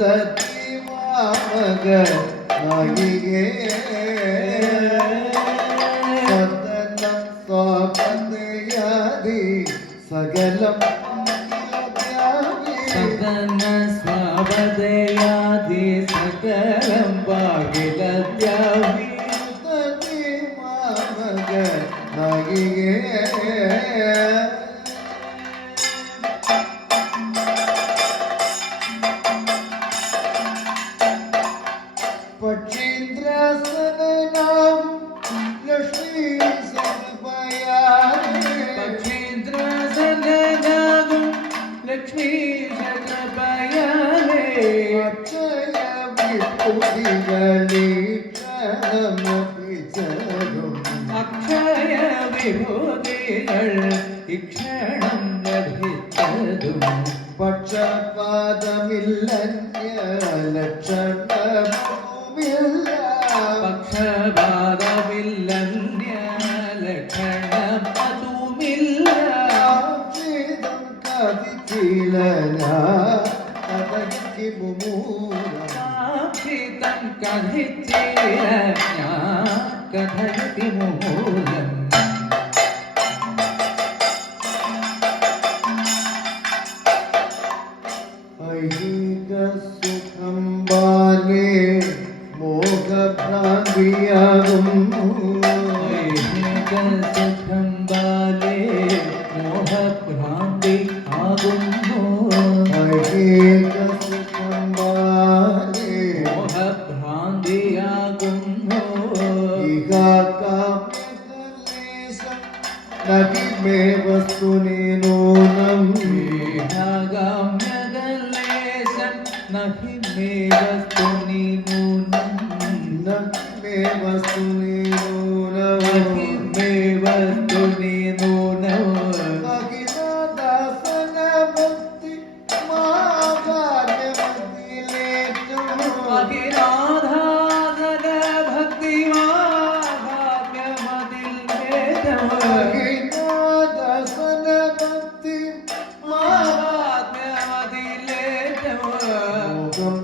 സതീമാമക നായികേ സതനം സ്വാപതയാദി സകലം സതന സ്വാപതയാദി സകലം ഭാഗ്യലദ്യാവി സതീമാമക നായികേ പക്ഷീന്ദ്രസനാം ലക്ഷ്മീ സനപയാനേ പക്ഷീന്ദ്രസനാകും ലക്ഷ്മീ സനപയാനേ അക്ഷയ വിഭൂതികളീക്ഷണമപിച്ചതും അക്ഷയ വിഭൂതികൾ ഇക്ഷണം ലഭിച്ചതും പക്ഷപാതമില്ലന്യ ലക്ഷണമില്ല പക്ഷപാതമില്ലന്യ ലക്ഷണം അതുമില്ല ആക്ഷേതം കവിച്ചിലന കഥയ്ക്ക് മുമൂലം സാക്ഷിതം കഥിച്ചില്ല ഞാൻ കഥയ്ക്ക് മൂലം ഐഹിക സുഖം ബാലേ മോഹഭ്രാന്തിയാകുന്നു സുഖം ബാലേ മോഹഭ്രാന്തി ആകുന്നു ഐഹിക സുഖം ബാലേ മോഹഭ്രാന്തിയാകുന്നു ഇഹ കാമ്യകലേശം നഹിമേ വസ്തുനി നൂനം ഗാമ്യകലേശം നഹി മേ വസ്തുനി നൂനം നഹിമേ വസ്തുനി നൂനം നഹി മേ വസ്തുനി നൂനം അഖിലദാസന ഭക്തി മാകാര്യമതിലേറ്റം അഖിലാധാര ഭക്തിമാഹാത്മ്യമതിൽ വേദം അഖിലദാസന ഭക്തി മാഹാത്മ്യമതിലേറ്റം മോഹം